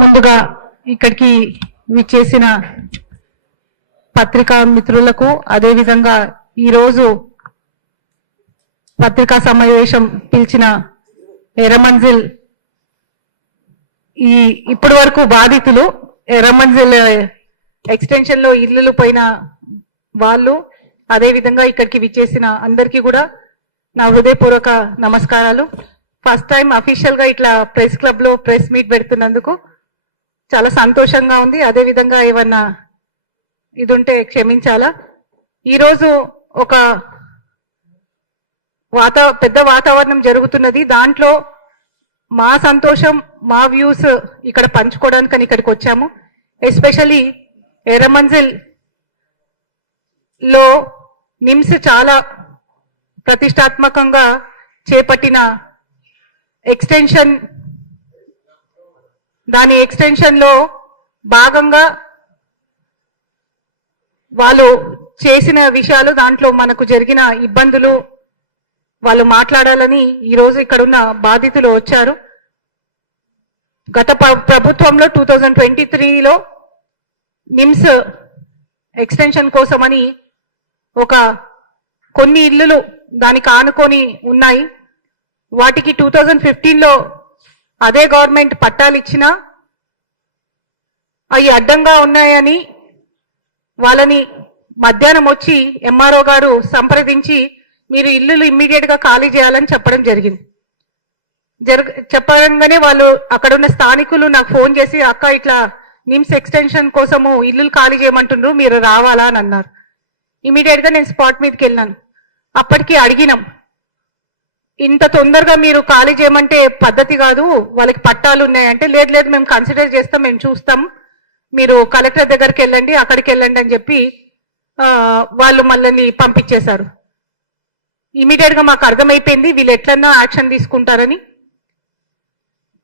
ముందుగా ఇక్కడికి విచ్చేసిన పత్రికా మిత్రులకు అదేవిధంగా ఈరోజు పత్రికా సమావేశం పిలిచిన ఎర్రమంజిల్ ఇప్పటి వరకు బాధితులు ఎర్రమంజిల్ ఎక్స్టెన్షన్ లో ఇల్లులు పోయిన వాళ్ళు అదేవిధంగా ఇక్కడికి విచ్చేసిన అందరికీ కూడా నా హృదయపూర్వక నమస్కారాలు. ఫస్ట్ టైం అఫీషియల్ గా ఇట్లా ప్రెస్ క్లబ్ లో ప్రెస్ మీట్ పెడుతున్నందుకు చాలా సంతోషంగా ఉంది. అదేవిధంగా ఏమన్నా ఇది ఉంటే క్షమించాలా. ఈరోజు ఒక పెద్ద వాతావరణం జరుగుతున్నది. దాంట్లో మా సంతోషం మా వ్యూస్ ఇక్కడ పంచుకోవడానికి ఇక్కడికి వచ్చాము. ఎస్పెషల్లీ ఎర్రమంజిల్ లో నిమ్స్ చాలా ప్రతిష్టాత్మకంగా చేపట్టిన దాని ఎక్స్టెన్షన్ లో భాగంగా వాళ్ళు చేసిన విషయాలు, దాంట్లో మనకు జరిగిన ఇబ్బందులు వాళ్ళు మాట్లాడాలని ఈరోజు ఇక్కడున్న బాధితులు వచ్చారు. గత ప్రభుత్వంలో 2023లో నిమ్స్ ఎక్స్టెన్షన్ కోసమని కొన్ని ఇల్లులు దానికి ఆనుకొని ఉన్నాయి. వాటికి 2015లో అదే గవర్నమెంట్ పట్టాలు ఇచ్చినా అవి అడ్డంగా ఉన్నాయని వాళ్ళని మధ్యాహ్నం వచ్చి ఎంఆర్ఓ గారు సంప్రదించి మీరు ఇల్లులు ఇమ్మీడియట్ గా ఖాళీ చేయాలని చెప్పడం జరిగింది. చెప్పగానే వాళ్ళు అక్కడున్న స్థానికులు నాకు ఫోన్ చేసి అక్క ఇట్లా నిమ్స్ ఎక్స్టెన్షన్ కోసము ఇల్లులు ఖాళీ చేయమంటున్నారు, మీరు రావాలా అని అన్నారు. ఇమీడియట్ గా నేను స్పాట్ మీదకి వెళ్ళాను. అప్పటికి అడిగినాం, ఇంత తొందరగా మీరు ఖాళీ చేయమంటే పద్ధతి కాదు, వాళ్ళకి పట్టాలు ఉన్నాయంటే లేదు లేదు మేము కన్సిడర్ చేస్తాం, మేము చూస్తాం, మీరు కలెక్టర్ దగ్గరికి వెళ్ళండి, అక్కడికి వెళ్ళండి అని చెప్పి వాళ్ళు మళ్ళీ పంపించేశారు. ఇమీడియట్ గా మాకు అర్థమైపోయింది వీళ్ళు ఎట్లన్నా యాక్షన్ తీసుకుంటారని.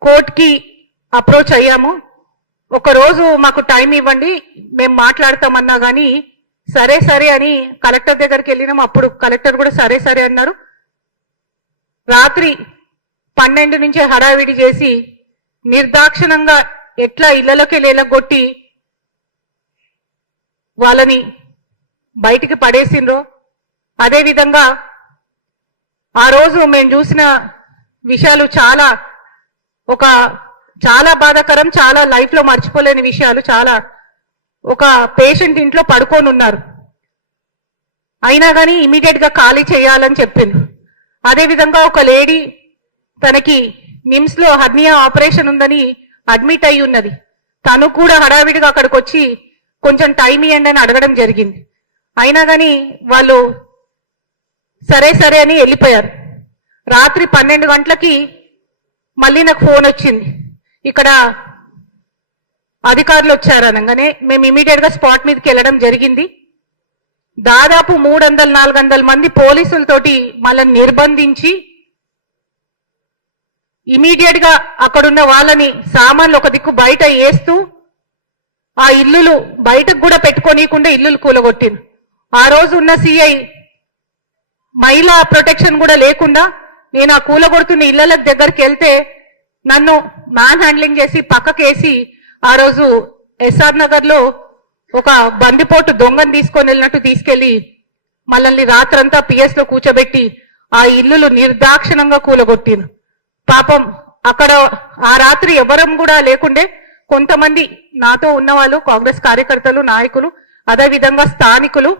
కోర్టుకి అప్రోచ్ అయ్యాము. ఒక రోజు మాకు టైం ఇవ్వండి మేము మాట్లాడతామన్నా కానీ సరే సరే అని కలెక్టర్ దగ్గరికి వెళ్ళినాము. అప్పుడు కలెక్టర్ కూడా సరే సరే అన్నారు. రాత్రి 12 నుంచి హడావిడి చేసి నిర్దాక్షిణంగా ఎట్లా ఇళ్లలోకి లేలగొట్టి వాళ్ళని బయటికి పడేసిండ్రో, అదేవిధంగా ఆ రోజు మేము చూసిన విషయాలు చాలా బాధాకరం, చాలా లైఫ్ లో మర్చిపోలేని విషయాలు. ఒక పేషెంట్ ఇంట్లో పడుకొని ఉన్నారు, అయినా కానీ ఇమీడియట్ గా ఖాళీ చేయాలని చెప్పిండ్రు. అదేవిధంగా ఒక లేడీ తనకి నిమ్స్ లో హర్నియా ఆపరేషన్ ఉందని అడ్మిట్ అయి ఉన్నది. తను కూడా హడావిడిగా అక్కడికి వచ్చి కొంచెం టైం ఇవ్వండి అని అడగడం జరిగింది. అయినా కానీ వాళ్ళు సరే సరే అని వెళ్ళిపోయారు. రాత్రి 12 గంటలకి మళ్ళీ నాకు ఫోన్ వచ్చింది, ఇక్కడ అధికారులు వచ్చారు అనగానే మేము ఇమీడియట్ గా స్పాట్ మీదకి వెళ్ళడం జరిగింది. దాదాపు 300-400 మంది పోలీసులతోటి మళ్ళీ నిర్బంధించి ఇమీడియట్ గా అక్కడున్న వాళ్ళని సామాన్లు ఒక దిక్కు బయట వేస్తూ ఆ ఇల్లులు బయటకు కూడా పెట్టుకోనీయకుండా ఇల్లులు కూలగొట్టింది. ఆ రోజు ఉన్న సిఐ మహిళా ప్రొటెక్షన్ కూడా లేకుండా నేను ఆ కూలగొడుతున్న ఇళ్ల దగ్గరికి వెళ్తే నన్ను మ్యాన్ హ్యాండ్లింగ్ చేసి పక్కకేసి ఆ రోజు ఎస్ఆర్ నగర్ లో ఒక బందిపోటు దొంగను తీసుకొని వెళ్ళినట్టు తీసుకెళ్లి మనల్ని రాత్రంతా పిఎస్ లో కూర్చోబెట్టి ఆ ఇల్లులు నిర్దాక్షిణంగా కూలగొట్టిను. పాపం అక్కడ ఆ రాత్రి ఎవరం కూడా లేకుండే కొంతమంది నాతో ఉన్నవాళ్ళు కాంగ్రెస్ కార్యకర్తలు, నాయకులు, అదే విధంగా స్థానికులు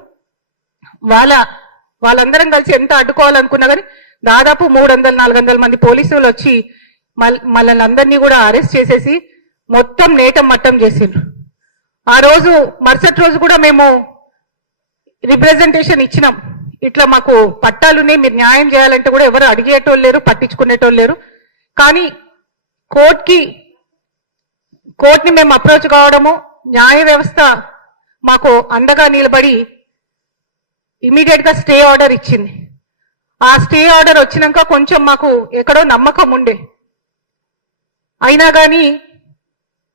వాళ్ళందరం కలిసి ఎంత అడ్డుకోవాలనుకున్నా కానీ దాదాపు 300-400 మంది పోలీసులు వచ్చి మనల్ని అందరినీ కూడా అరెస్ట్ చేసేసి మొత్తం నేటం మట్టం చేసిండ్రు. ఆ రోజు మరుసటి రోజు కూడా మేము రిప్రజెంటేషన్ ఇచ్చినాం, ఇట్లా మాకు పట్టాలున్నాయి మీరు న్యాయం చేయాలంటే కూడా ఎవరు అడిగేటోళ్ళు లేరు, పట్టించుకునేటోళ్ళు లేరు. కానీ కోర్టుని మేము అప్రోచ్ కావడము, న్యాయ వ్యవస్థ మాకు అండగా నిలబడి ఇమీడియట్ గా స్టే ఆర్డర్ ఇచ్చింది. ఆ స్టే ఆర్డర్ వచ్చినాక కొంచెం మాకు ఎక్కడో నమ్మకం ఉండే. అయినా కానీ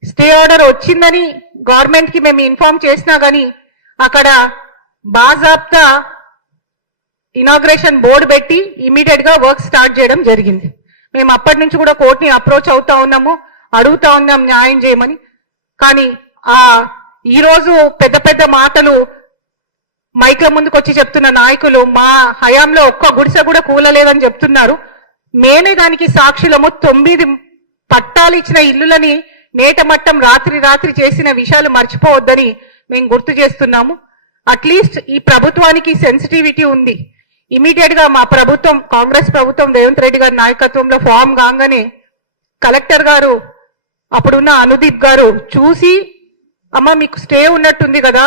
స్టే ఆర్డర్ వచ్చిందని గవర్నమెంట్ కి మేము ఇన్ఫార్మ్ చేసినా గానీ అక్కడ బాజాబ్తా ఇనాగ్రేషన్ బోర్డు పెట్టి ఇమీడియట్ గా వర్క్ స్టార్ట్ చేయడం జరిగింది. మేము అప్పటి నుంచి కూడా కోర్టుని అప్రోచ్ అవుతా ఉన్నాము. అడుగుతా ఉన్నాం న్యాయం చేయమని. కానీ ఆ ఈరోజు పెద్ద పెద్ద మాటలు మైక్ల ముందుకు వచ్చి చెప్తున్న నాయకులు మా హయాంలో ఒక్క గుడిసె కూడా కూలలేదని చెప్తున్నారు. మేమే దానికి సాక్షులము. 9 పట్టాలు ఇచ్చిన ఇల్లులని నేటమట్టం రాత్రి రాత్రి చేసిన విషయాలు మర్చిపోవద్దని మేము గుర్తు చేస్తున్నాము. అట్లీస్ట్ ఈ ప్రభుత్వానికి సెన్సిటివిటీ ఉంది. ఇమీడియట్ గా మా ప్రభుత్వం, కాంగ్రెస్ ప్రభుత్వం రేవంత్ రెడ్డి గారి నాయకత్వంలో ఫామ్ కాగానే కలెక్టర్ గారు, అప్పుడున్న అనుదీప్ గారు చూసి, అమ్మ మీకు స్టే ఉన్నట్టుంది కదా,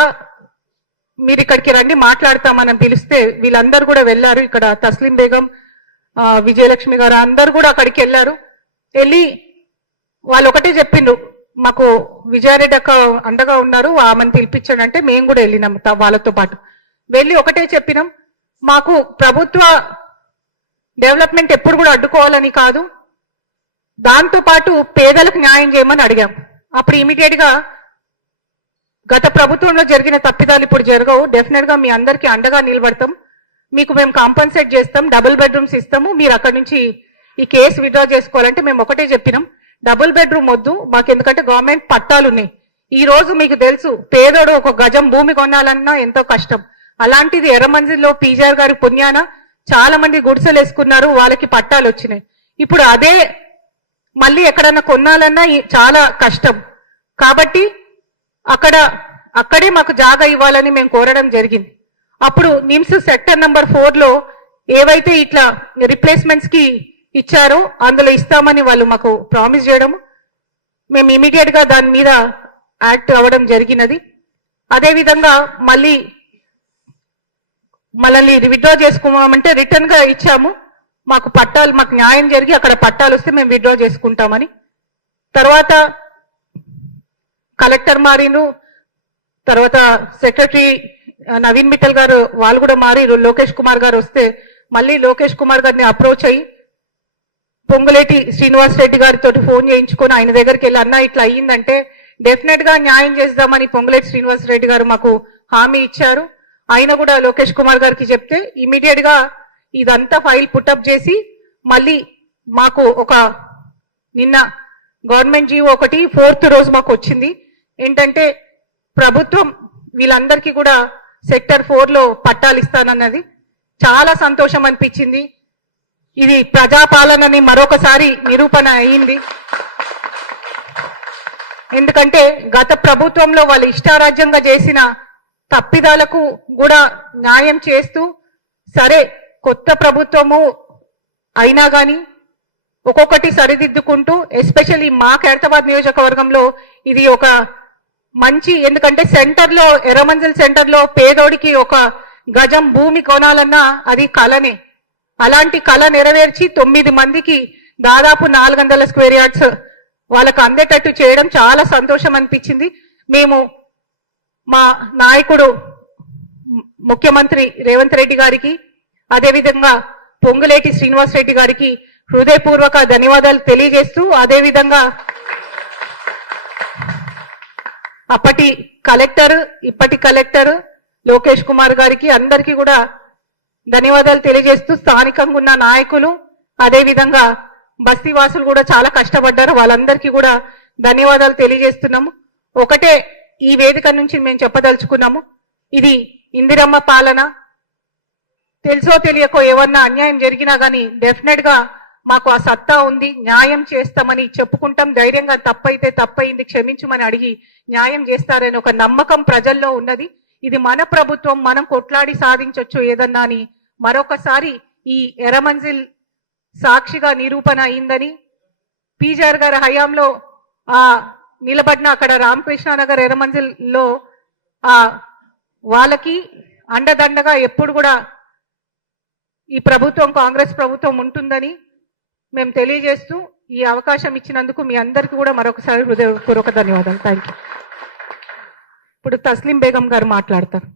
మీరు ఇక్కడికి రండి మాట్లాడతామని పిలిస్తే వీళ్ళందరూ కూడా వెళ్ళారు. ఇక్కడ తస్లీం బేగం, విజయలక్ష్మి గారు అందరు కూడా అక్కడికి వెళ్ళారు. వెళ్ళి వాళ్ళు ఒకటే చెప్పిండ్రు, మాకు విజయారెడ్డి అక్క అండగా ఉన్నారు, ఆమెను పిలిపించండి అంటే మేము కూడా వెళ్ళినాం వాళ్ళతో పాటు. వెళ్ళి ఒకటే చెప్పినాం, మాకు ప్రభుత్వ డెవలప్మెంట్ ఎప్పుడు కూడా అడ్డుకోవాలని కాదు, దాంతో పాటు పేదలకు న్యాయం చేయమని అడిగాం. అప్పుడు ఇమీడియట్ గా గత ప్రభుత్వంలో జరిగిన తప్పిదాలు ఇప్పుడు జరగవు, డెఫినెట్ గా మీ అందరికీ అండగా నిలబడతాం, మీకు మేము కాంపన్సేట్ చేస్తాం, డబుల్ బెడ్రూమ్స్ ఇస్తాము, మీరు అక్కడి నుంచి ఈ కేసు విత్డ్రా చేసుకోవాలంటే మేము ఒకటే చెప్పినాం, డబుల్ బెడ్రూమ్ వద్దు మాకు, ఎందుకంటే గవర్నమెంట్ పట్టాలు ఉన్నాయి. ఈ రోజు మీకు తెలుసు పేదోడు ఒక గజం భూమి కొనాలన్నా ఎంతో కష్టం. అలాంటిది ఎర్రమంజిల్లో పీజీఆర్ గారి పుణ్యాన చాలా మంది గుడిసెలు వేసుకున్నారు, వాళ్ళకి పట్టాలు వచ్చినాయి. ఇప్పుడు అదే మళ్ళీ ఎక్కడన్నా కొనాలన్నా చాలా కష్టం. కాబట్టి అక్కడే మాకు జాగా ఇవ్వాలని మేము కోరడం జరిగింది. అప్పుడు నిమ్స్ సెక్టర్ నంబర్ 4 లో ఏవైతే ఇట్లా రిప్లేస్మెంట్స్ కి ఇచ్చారో అందులో ఇస్తామని వాళ్ళు మాకు ప్రామిస్ చేయడం, మేము ఇమీడియట్ గా దాని మీద యాక్ట్ అవ్వడం జరిగినది. అదేవిధంగా మనల్ని విత్డ్రా చేసుకోమంటే రిటర్న్ గా ఇచ్చాము, మాకు పట్టాలు, మాకు న్యాయం జరిగి అక్కడ పట్టాలు వస్తే మేము విత్డ్రా చేసుకుంటామని. తర్వాత కలెక్టర్ మారిను, తర్వాత సెక్రటరీ నవీన్ మిట్టల్ గారు వాళ్ళు కూడా మారిరు, లోకేష్ కుమార్ గారు వస్తే మళ్ళీ లోకేష్ కుమార్ గారిని అప్రోచ్ అయ్యి పొంగులేటి శ్రీనివాస్ రెడ్డి గారితో ఫోన్ చేయించుకొని ఆయన దగ్గరికి వెళ్ళి, అన్న ఇట్లా అయ్యిందంటే డెఫినెట్ గా న్యాయం చేద్దామని పొంగులేటి శ్రీనివాస్ రెడ్డి గారు మాకు హామీ ఇచ్చారు. ఆయన కూడా లోకేష్ కుమార్ గారికి చెప్తే ఇమీడియట్ గా ఇదంతా ఫైల్ పుట్టప్ చేసి మళ్ళీ మాకు ఒక నిన్న గవర్నమెంట్ జీవో ఒకటి 4th రోజు మాకు వచ్చింది. ఏంటంటే ప్రభుత్వం వీళ్ళందరికీ కూడా సెక్టర్ 4 లో పట్టాలు ఇస్తానన్నది. చాలా సంతోషం అనిపించింది. ఇది ప్రజాపాలనని మరొకసారి నిరూపణ అయింది. ఎందుకంటే గత ప్రభుత్వంలో వాళ్ళు ఇష్టారాజ్యంగా చేసిన తప్పిదాలకు కూడా న్యాయం చేస్తూ, సరే కొత్త ప్రభుత్వము అయినా కానీ ఒక్కొక్కటి సరిదిద్దుకుంటూ, ఎస్పెషల్లీ మా ఖైరతాబాద్ నియోజకవర్గంలో ఇది ఒక మంచి, ఎందుకంటే సెంటర్ లో ఎర్రమంజిల్ సెంటర్ లో పేదోడికి ఒక గజం భూమి కొనాలన్నా అది కలనే. అలాంటి కళ నెరవేర్చి 9 మందికి దాదాపు 400 స్క్వేర్ యార్డ్స్ వాళ్ళకు అందేటట్టు చేయడం చాలా సంతోషం అనిపించింది. మేము మా నాయకుడు ముఖ్యమంత్రి రేవంత్ రెడ్డి గారికి, అదేవిధంగా పొంగులేటి శ్రీనివాస్ రెడ్డి గారికి హృదయపూర్వక ధన్యవాదాలు తెలియజేస్తూ, అదేవిధంగా అప్పటి కలెక్టర్ ఇప్పటి కలెక్టర్ లోకేష్ కుమార్ గారికి అందరికీ కూడా ధన్యవాదాలు తెలియజేస్తూ, స్థానికంగా ఉన్న నాయకులు అదేవిధంగా బస్తీవాసులు కూడా చాలా కష్టపడ్డారు, వాళ్ళందరికీ కూడా ధన్యవాదాలు తెలియజేస్తున్నాము. ఒకటే ఈ వేదిక నుంచి మేము చెప్పదలుచుకున్నాము, ఇది ఇందిరమ్మ పాలన. తెలుసో తెలియకో ఏమన్నా అన్యాయం జరిగినా కానీ డెఫినెట్ గా మాకు ఆ సత్తా ఉంది, న్యాయం చేస్తామని చెప్పుకుంటాం ధైర్యంగా. తప్పైతే తప్పైంది క్షమించమని అడిగి న్యాయం చేస్తారని ఒక నమ్మకం ప్రజల్లో ఉన్నది. ఇది మన ప్రభుత్వం, మనం కొట్లాడి సాధించొచ్చు ఏదన్నా అని మరొకసారి ఈ ఎర్రమంజిల్ సాక్షిగా నిరూపణ అయిందని, పీజీఆర్ గారి హయాంలో నిలబడిన అక్కడ రామకృష్ణానగర్ ఎర్రమంజిల్లో వాళ్ళకి అండదండగా ఎప్పుడు కూడా ఈ ప్రభుత్వం, కాంగ్రెస్ ప్రభుత్వం ఉంటుందని మేము తెలియజేస్తూ, ఈ అవకాశం ఇచ్చినందుకు మీ అందరికీ కూడా మరొకసారి హృదయపూర్వక ధన్యవాదాలు. Thank you. ఇప్పుడు తస్లీం బేగం గారు మాట్లాడతారు.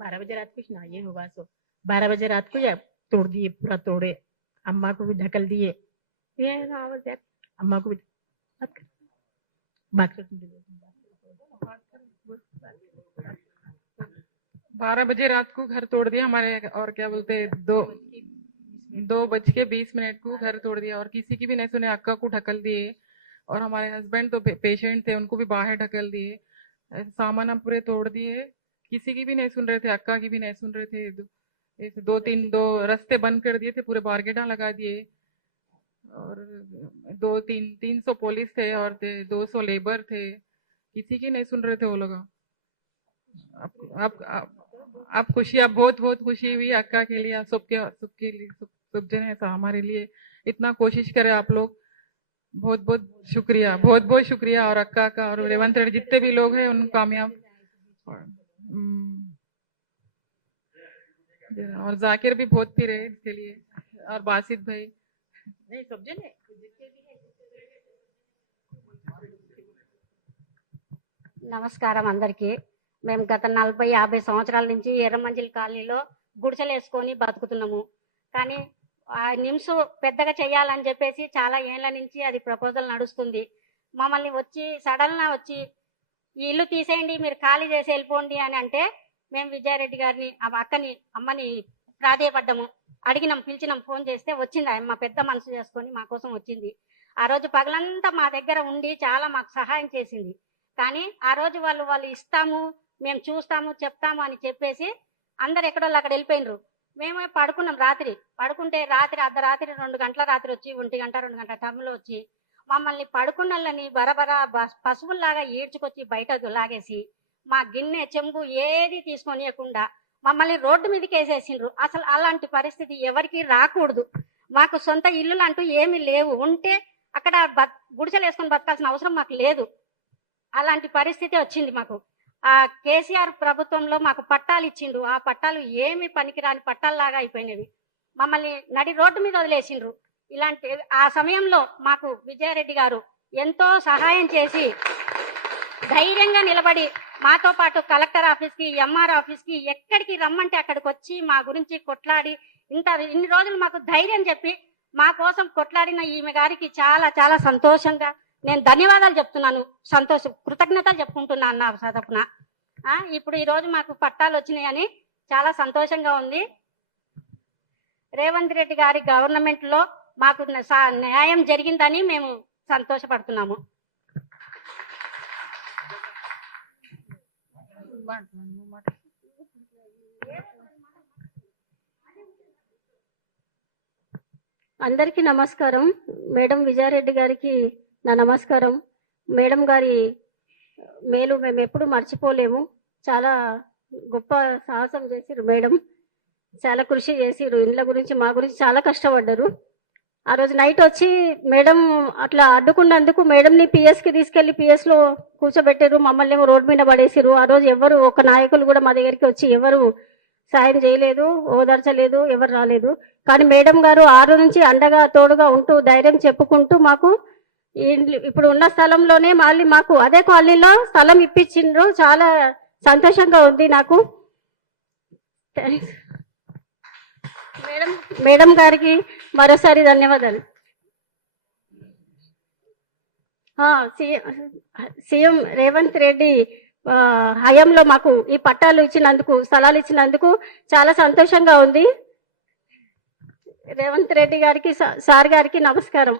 12 बजे रात कुछ ना ये होगा, सो 12 बजे रात को या तोड़ दिए, पूरा तोड़े, अम्मा को भी ढकल दिए, ये आवाज यार, अम्मा को भी बात कर 12 बजे रात को घर तोड़ दिया हमारे, और क्या बोलते 2 2:20 को घर तोड़ दिया और किसी की भी नहीं सुने, अक्का को ढकल दिए और हमारे हस्बैंड तो पेशेंट थे, उनको भी बाहर ढकल दिए। ऐसे सामान हम पूरे तोड़ दिए, किसी की भी नहीं सुन रहे थे, अक्का की भी नहीं सुन रहे थे। ऐसे दो रास्ते बंद कर दिए थे, पूरे बारगेटा लगा दिए और 300 पुलिस थे और 200 लेबर थे, किसी की नहीं सुन रहे थे वो लोग। आप खुशी, आप बहुत बहुत खुशी हुई अक्का के लिए, सबके लिए, सब जने ऐसा हमारे लिए इतना कोशिश करे आप लोग। बहुत बहुत शुक्रिया, बहुत बहुत शुक्रिया। और अक्का का और रेवंत रेड्डी जितने भी लोग हैं उन कामयाब और जाकिर भी बहुत फिरे इसके लिए और बासित भाई नहीं सब जने నమస్కారం అందరికీ. మేము గత 40-50 సంవత్సరాల నుంచి ఎర్రమంజిల్ కాలనీలో గుడిసెలు వేసుకొని బతుకుతున్నాము. కానీ ఆ నిమ్స్ పెద్దగా చేయాలని చెప్పేసి చాలా ఏళ్ల నుంచి అది ప్రపోజల్ నడుస్తుంది. మమ్మల్ని వచ్చి సడన్గా వచ్చి ఈ ఇల్లు తీసేయండి, మీరు ఖాళీ చేసి వెళ్ళిపోండి అని అంటే మేము విజయారెడ్డి గారిని అమ్మని ప్రాధేయపడ్డాము, అడిగినాం, పిలిచినాం, ఫోన్ చేస్తే వచ్చింది. అమ్మ పెద్ద మనసు చేసుకొని మా కోసం వచ్చింది. ఆ రోజు పగలంతా మా దగ్గర ఉండి చాలా మాకు సహాయం చేసింది. కానీ ఆ రోజు వాళ్ళు ఇస్తాము, మేము చూస్తాము, చెప్తాము అని చెప్పేసి అందరు ఎక్కడోళ్ళు అక్కడ వెళ్ళిపోయినరు. మేమే పడుకున్నాం. పడుకుంటే అర్ధరాత్రి 2 గంటల రాత్రి వచ్చి 1 గంట 2 గంటల టైంలో వచ్చి మమ్మల్ని పడుకున్నళ్ళని బరబరా పశువుల్లాగా ఈడ్చుకొచ్చి బయటకు లాగేసి మా గిన్నె చెంబు ఏది తీసుకొనియకుండా మమ్మల్ని రోడ్డు మీదకి వేసేసిండ్రు. అసలు అలాంటి పరిస్థితి ఎవరికి రాకూడదు. మాకు సొంత ఇల్లులు అంటూ ఏమీ లేవు. ఉంటే అక్కడ గుడిసెలు వేసుకొని బతకాల్సిన అవసరం మాకు లేదు. అలాంటి పరిస్థితి వచ్చింది మాకు. ఆ కేసీఆర్ ప్రభుత్వంలో మాకు పట్టాలు ఇచ్చిండ్రు. ఆ పట్టాలు ఏమి పనికిరాని పట్టాల్లాగా అయిపోయినవి. మమ్మల్ని నడి రోడ్డు మీద వదిలేసిండ్రు. ఇలాంటి ఆ సమయంలో మాకు విజయారెడ్డి గారు ఎంతో సహాయం చేసి ధైర్యంగా నిలబడి మాతో పాటు కలెక్టర్ ఆఫీస్కి, ఎంఆర్ ఆఫీస్కి ఎక్కడికి రమ్మంటే అక్కడికి వచ్చి మా గురించి కొట్లాడి ఇన్ని రోజులు మాకు ధైర్యం చెప్పి మా కోసం కొట్లాడిన ఈమె గారికి చాలా చాలా సంతోషంగా నేను ధన్యవాదాలు చెప్తున్నాను, కృతజ్ఞతలు చెప్పుకుంటున్నాను నా తరపున. ఇప్పుడు ఈరోజు మాకు పట్టాలు వచ్చినాయని చాలా సంతోషంగా ఉంది. రేవంత్ రెడ్డి గారి గవర్నమెంట్ లో మాకు న్యాయం జరిగిందని మేము సంతోషపడుతున్నాము. అందరికీ నమస్కారం. మేడం విజయారెడ్డి గారికి నా నమస్కారం. మేడం గారి మేలు మేము ఎప్పుడు మర్చిపోలేము. చాలా గొప్ప సాహసం చేసిరు మేడం, చాలా కృషి చేసిరు. ఇండ్ల గురించి మా గురించి చాలా కష్టపడ్డారు. ఆ రోజు నైట్ వచ్చి మేడం అట్లా అడ్డుకున్నందుకు మేడంని పిఎస్కి తీసుకెళ్లి పిఎస్లో కూర్చోబెట్టారు. మమ్మల్ని ఏమో రోడ్డు మీద పడేసిరు. ఆ రోజు ఎవరు ఒక నాయకులు కూడా మా దగ్గరికి వచ్చి ఎవరు సాయం చేయలేదు, ఓదార్చలేదు, ఎవరు రాలేదు. కానీ మేడం గారు 6 నుంచి అండగా తోడుగా ఉంటూ ధైర్యం చెప్పుకుంటూ మాకు ఇప్పుడు ఉన్న స్థలంలోనే మళ్ళీ మాకు అదే కాలనీలో స్థలం ఇప్పించిండ్రు. చాలా సంతోషంగా ఉంది నాకు. మేడం గారికి మరోసారి ధన్యవాదాలు. సీఎం రేవంత్ రెడ్డి హయాంలో మాకు ఈ పట్టాలు ఇచ్చినందుకు, స్థలాలు ఇచ్చినందుకు చాలా సంతోషంగా ఉంది. రేవంత్ రెడ్డి గారికి, సార్ గారికి నమస్కారం.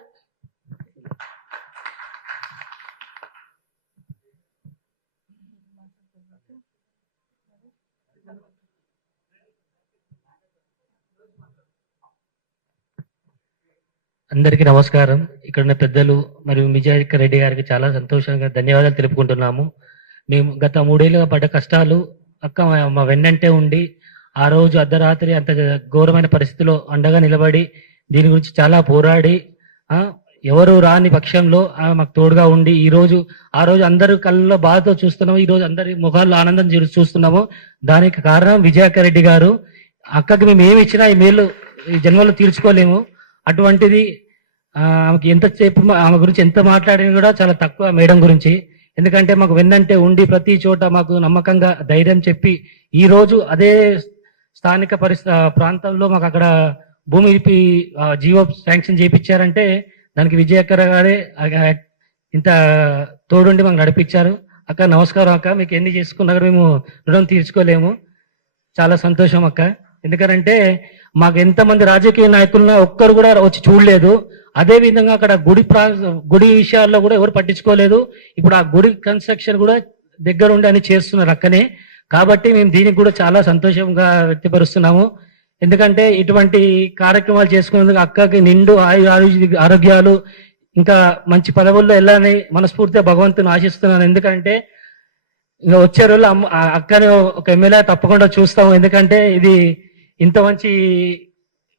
అందరికీ నమస్కారం. ఇక్కడ ఉన్న పెద్దలు మరియు విజయ్ రెడ్డి గారికి చాలా సంతోషంగా ధన్యవాదాలు తెలుపుకుంటున్నాము. మేము గత 3 ఏళ్ళుగా పడ్డ కష్టాలు అక్క మా వెన్నంటే ఉండి ఆ రోజు అర్ధరాత్రి అంత ఘోరమైన పరిస్థితిలో అండగా నిలబడి దీని గురించి చాలా పోరాడి ఎవరు రాని పక్షంలో మాకు తోడుగా ఉండి ఆ రోజు అందరు కళ్ళలో బాధతో చూస్తున్నాము, ఈ రోజు అందరి ముఖాల్లో ఆనందం చూస్తున్నాము. దానికి కారణం విజయ్ రెడ్డి గారు. అక్కకి మేము ఏమి ఇచ్చినా ఈ మేలు ఈ జన్మలో తీర్చుకోలేము. అటువంటిది ఆమెకి ఎంతసేపు ఆమె గురించి ఎంత మాట్లాడినా కూడా చాలా తక్కువ మేడం గురించి. ఎందుకంటే మాకు వెన్నంటే ఉండి ప్రతి చోట మాకు నమ్మకంగా ధైర్యం చెప్పి ఈ రోజు అదే స్థానిక ప్రాంతంలో మాకు అక్కడ భూమి జీవో శాంక్షన్ చేయించారంటే దానికి విజయక్కర గారే ఇంత తోడుండి మాకు నడిపించారు. అక్క నమస్కారం అక్క, మీకు ఎన్ని చేసుకున్నా కూడా మేము రుణం తీర్చుకోలేము. చాలా సంతోషం అక్క. ఎందుకంటే మాకు ఎంతమంది రాజకీయ నాయకులను ఒక్కరు కూడా వచ్చి చూడలేదు. అదే విధంగా అక్కడ గుడి విషయాల్లో కూడా ఎవరు పట్టించుకోలేదు. ఇప్పుడు ఆ గుడి కన్స్ట్రక్షన్ కూడా దగ్గరుండి అని చేస్తున్నారు అక్కనే. కాబట్టి మేము దీనికి కూడా చాలా సంతోషంగా వ్యక్తపరుస్తున్నాము. ఎందుకంటే ఇటువంటి కార్యక్రమాలు చేసుకునేందుకు అక్కకి నిండు ఆరోగ్యాలు ఇంకా మంచి పదవుల్లో వెళ్ళాలని మనస్ఫూర్తిగా భగవంతుని ఆశిస్తున్నాను. ఎందుకంటే ఇంకా వచ్చే రోజులు అక్కని ఒక ఎమ్మెల్యే తప్పకుండా చూస్తాము. ఎందుకంటే ఇది ఇంత మంచి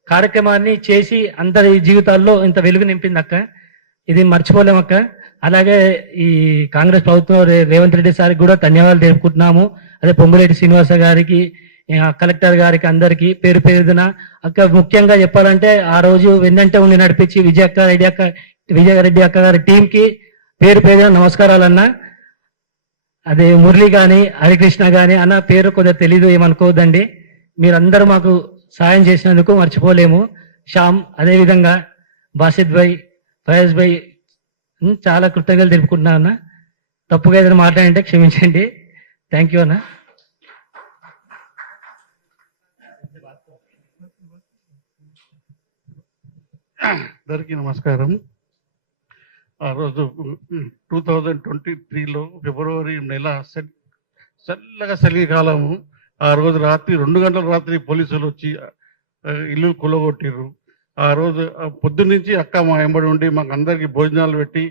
కార్యక్రమాన్ని చేసి అందరి జీవితాల్లో ఇంత వెలుగు నింపింది అక్క. ఇది మర్చిపోలేము అక్క. అలాగే ఈ కాంగ్రెస్ ప్రభుత్వం రేవంత్ రెడ్డి సార్కి కూడా ధన్యవాదాలు తెలుపుకుంటున్నాము. అదే పొంగులేటి శ్రీనివాస గారికి, కలెక్టర్ గారికి, అందరికి పేరు పేరున అక్క. ముఖ్యంగా చెప్పాలంటే ఆ రోజు వెన్నంటే ఉండి నడిపించి విజయారెడ్డి అక్క గారి టీం కి పేరు పేరున నమస్కారాలన్నా. అదే మురళి గాని, హరికృష్ణ గాని అన్న పేరు కొద్దిగా తెలీదు, ఏమనుకోవద్దండి. మీరందరూ మాకు సాయం చేసినందుకు మర్చిపోలేము. శ్యామ్, అదే విధంగా బాసిద్ భాయ్, ఫయాజ్ భాయ్ చాలా కృతజ్ఞతలు తెలుపుకుంటున్నా అన్న. తప్పుగా ఏదైనా మాట్లాడంటే క్షమించండి. థ్యాంక్ యూ అన్న. అందరికీ నమస్కారం. ఆ రోజు 2023లో ఫిబ్రవరి నెల చల్లగా చలికాలము. ఆ రోజు రాత్రి 2 గంటల రాత్రి పోలీసులు వచ్చి ఇల్లు కూలగొట్టిర్రు. ఆ రోజు పొద్దున్నుంచి అక్క మా వెంబడి ఉండి మాకు అందరికీ భోజనాలు పెట్టి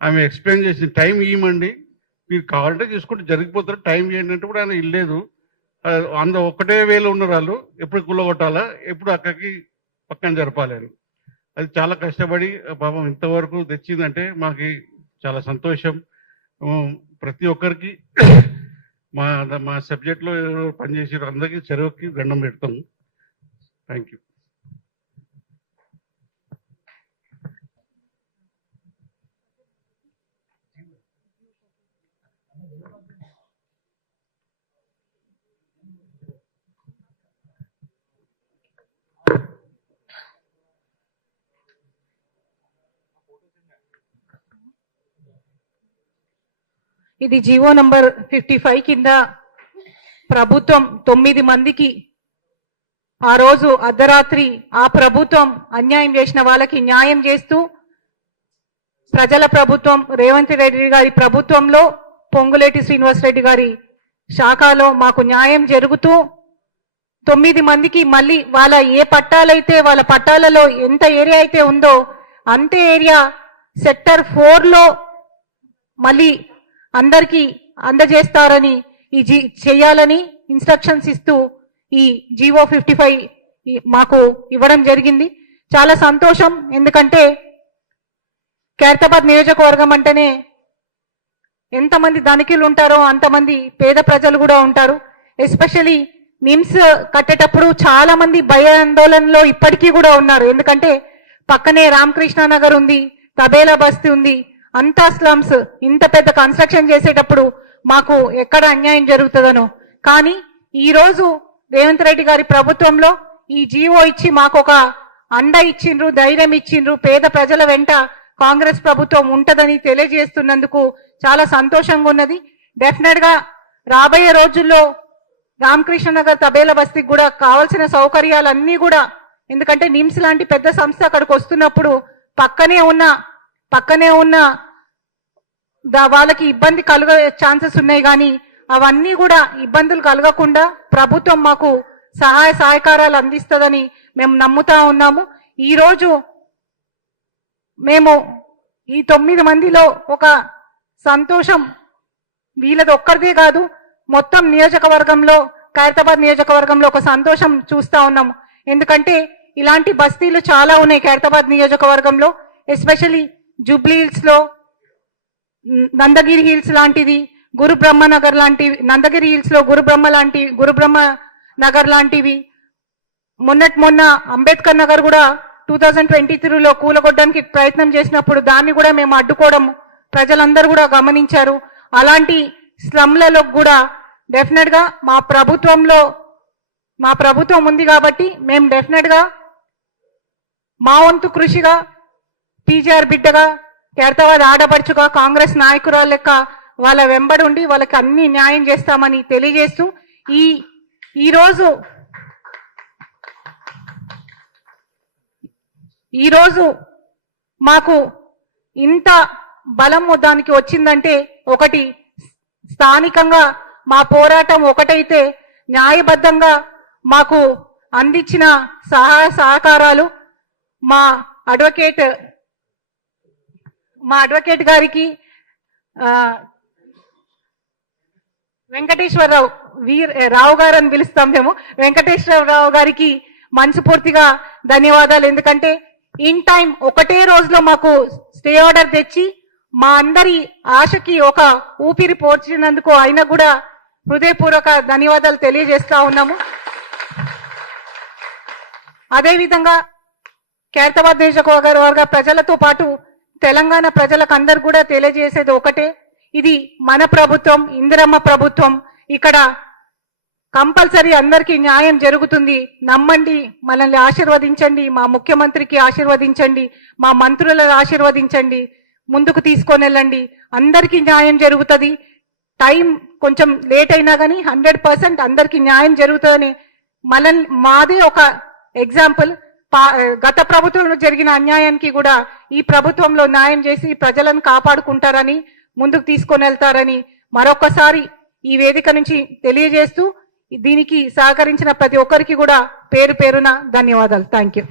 ఆమె ఎక్స్ప్లెయిన్ చేసి టైం ఇవ్వమండి, మీరు కావాలంటే చూసుకుంటే జరిగిపోతారు, టైం ఇవ్వండి అంటే కూడా ఆయన ఇల్లేదు. ఒక్కటే వేలో ఉన్నారు వాళ్ళు, ఎప్పుడు కూలగొట్టాలా, ఎప్పుడు అక్కకి పక్కన జరపాలి అని. అది చాలా కష్టపడి పాపం ఇంతవరకు తెచ్చిందంటే మాకు చాలా సంతోషం. ప్రతి ఒక్కరికి మా సబ్జెక్ట్లో పనిచేసారు అందరికీ చెరువుకి దండం పెడతాం. Thank you. ఇది జీవో నంబర్ 55 కింద ప్రభుత్వం 9 మందికి ఆ రోజు అర్ధరాత్రి ఆ ప్రభుత్వం అన్యాయం చేసిన వాళ్ళకి న్యాయం చేస్తూ ప్రజల ప్రభుత్వం రేవంత్ రెడ్డి గారి ప్రభుత్వంలో పొంగులేటి శ్రీనివాసరెడ్డి గారి శాఖలో మాకు న్యాయం జరుగుతూ 9 మందికి మళ్ళీ వాళ్ళ ఏ పట్టాలైతే వాళ్ళ పట్టాలలో ఎంత ఏరియా అయితే ఉందో అంతే ఏరియా సెక్టర్ 4లో మళ్ళీ అందరికీ అందజేస్తారని చేయాలని ఇన్స్ట్రక్షన్స్ ఇస్తూ ఈ జీవో 55 మాకు ఇవ్వడం జరిగింది. చాలా సంతోషం. ఎందుకంటే ఖైరతాబాద్ నియోజకవర్గం అంటేనే ఎంతమంది ధనికులు ఉంటారో అంతమంది పేద ప్రజలు కూడా ఉంటారు. ఎస్పెషలీ నిమ్స్ కట్టేటప్పుడు చాలా మంది భయాందోళనలో ఇప్పటికీ కూడా ఉన్నారు. ఎందుకంటే పక్కనే రామకృష్ణ నగర్ ఉంది, తబేలా బస్తీ ఉంది, అంతా స్లమ్స్. ఇంత పెద్ద కన్స్ట్రక్షన్ చేసేటప్పుడు మాకు ఎక్కడ అన్యాయం జరుగుతుందనో. కానీ ఈ రోజు రేవంత్ రెడ్డి గారి ప్రభుత్వంలో ఈ జీవో ఇచ్చి మాకు ఒక అండ ఇచ్చిండ్రు, ధైర్యం ఇచ్చిండ్రు. పేద ప్రజల వెంట కాంగ్రెస్ ప్రభుత్వం ఉంటదని తెలియజేస్తున్నందుకు చాలా సంతోషంగా ఉన్నది. డెఫినెట్ గా రాబోయే రోజుల్లో రామకృష్ణ నగర్ తబేలా బస్తీకి కూడా కావాల్సిన సౌకర్యాలన్నీ కూడా, ఎందుకంటే నిమ్స్ లాంటి పెద్ద సంస్థ అక్కడికి వస్తున్నప్పుడు పక్కనే ఉన్న వాళ్ళకి ఇబ్బంది కలిగే ఛాన్సెస్ ఉన్నాయి. కానీ అవన్నీ కూడా ఇబ్బందులు కలగకుండా ప్రభుత్వం మాకు సహాయ సహకారాలు అందిస్తుందని మేము నమ్ముతా ఉన్నాము. ఈరోజు మేము ఈ 9 మందిలో ఒక సంతోషం వీళ్ళది ఒక్కరిదే కాదు, మొత్తం నియోజకవర్గంలో ఖైరతాబాద్ నియోజకవర్గంలో ఒక సంతోషం చూస్తా ఉన్నాము. ఎందుకంటే ఇలాంటి బస్తీలు చాలా ఉన్నాయి ఖైరతాబాద్ నియోజకవర్గంలో. ఎస్పెషలీ జూబ్లీ హిల్స్ లో నందగిరి హిల్స్ లాంటిది, గురు బ్రహ్మ నగర్ లాంటివి, నందగిరి హిల్స్ లో గురు బ్రహ్మ నగర్ లాంటివి. మొన్న అంబేద్కర్ నగర్ కూడా 2023లో కూలగొట్టడానికి ప్రయత్నం చేసినప్పుడు దాన్ని కూడా మేము అడ్డుకోవడం ప్రజలందరూ కూడా గమనించారు. అలాంటి స్లమ్లలో కూడా డెఫినెట్ గా మా ప్రభుత్వం ఉంది కాబట్టి మేము డెఫినెట్ గా మా వంతు కృషిగా టీజీఆర్ బిడ్డగా ఖైరతాబాద్ ఆడపడుచుగా కాంగ్రెస్ నాయకురాలు లెక్క వాళ్ళ వెంబడి ఉండి వాళ్ళకి అన్ని న్యాయం చేస్తామని తెలియజేస్తూ ఈ రోజు ఈరోజు మాకు ఇంత బలం దానికి వచ్చిందంటే ఒకటి స్థానికంగా మా పోరాటం ఒకటైతే న్యాయబద్ధంగా మాకు అందించిన సహాయ సహకారాలు మా అడ్వకేట్ గారికి వెంకటేశ్వరరావు రావు గారు అని పిలుస్తాం మేము, వెంకటేశ్వరరావు గారికి మనస్ఫూర్తిగా ధన్యవాదాలు. ఎందుకంటే ఇన్ టైం ఒకటే రోజులో మాకు స్టే ఆర్డర్ తెచ్చి మా అందరి ఆశకి ఒక ఊపిరి పోర్చినందుకు ఆయన కూడా హృదయపూర్వక ధన్యవాదాలు తెలియజేస్తా ఉన్నాము. అదేవిధంగా ఖైరతాబాద్ నియోజకవర్గ ప్రజలతో పాటు తెలంగాణ ప్రజలకు అందరు కూడా తెలియజేసేది ఒకటే, ఇది మన ప్రభుత్వం, ఇందిరమ్మ ప్రభుత్వం. ఇక్కడ కంపల్సరీ అందరికీ న్యాయం జరుగుతుంది. నమ్మండి, మనల్ని ఆశీర్వదించండి, మా ముఖ్యమంత్రికి ఆశీర్వదించండి, మా మంత్రులను ఆశీర్వదించండి, ముందుకు తీసుకొని వెళ్ళండి. అందరికీ న్యాయం జరుగుతుంది. టైం కొంచెం లేట్ అయినా కానీ 100% అందరికీ న్యాయం జరుగుతుందని మాదే ఒక ఎగ్జాంపుల్. గత ప్రభుత్వంలో జరిగిన అన్యాయానికి కూడా ఈ ప్రభుత్వంలో న్యాయం చేసి ప్రజలను కాపాడుకుంటారని, ముందుకు తీసుకొని వెళ్తారని మరొకసారి ఈ వేదిక నుంచి తెలియజేస్తూ దీనికి సహకరించిన ప్రతి ఒక్కరికి కూడా పేరు పేరున ధన్యవాదాలు. Thank you.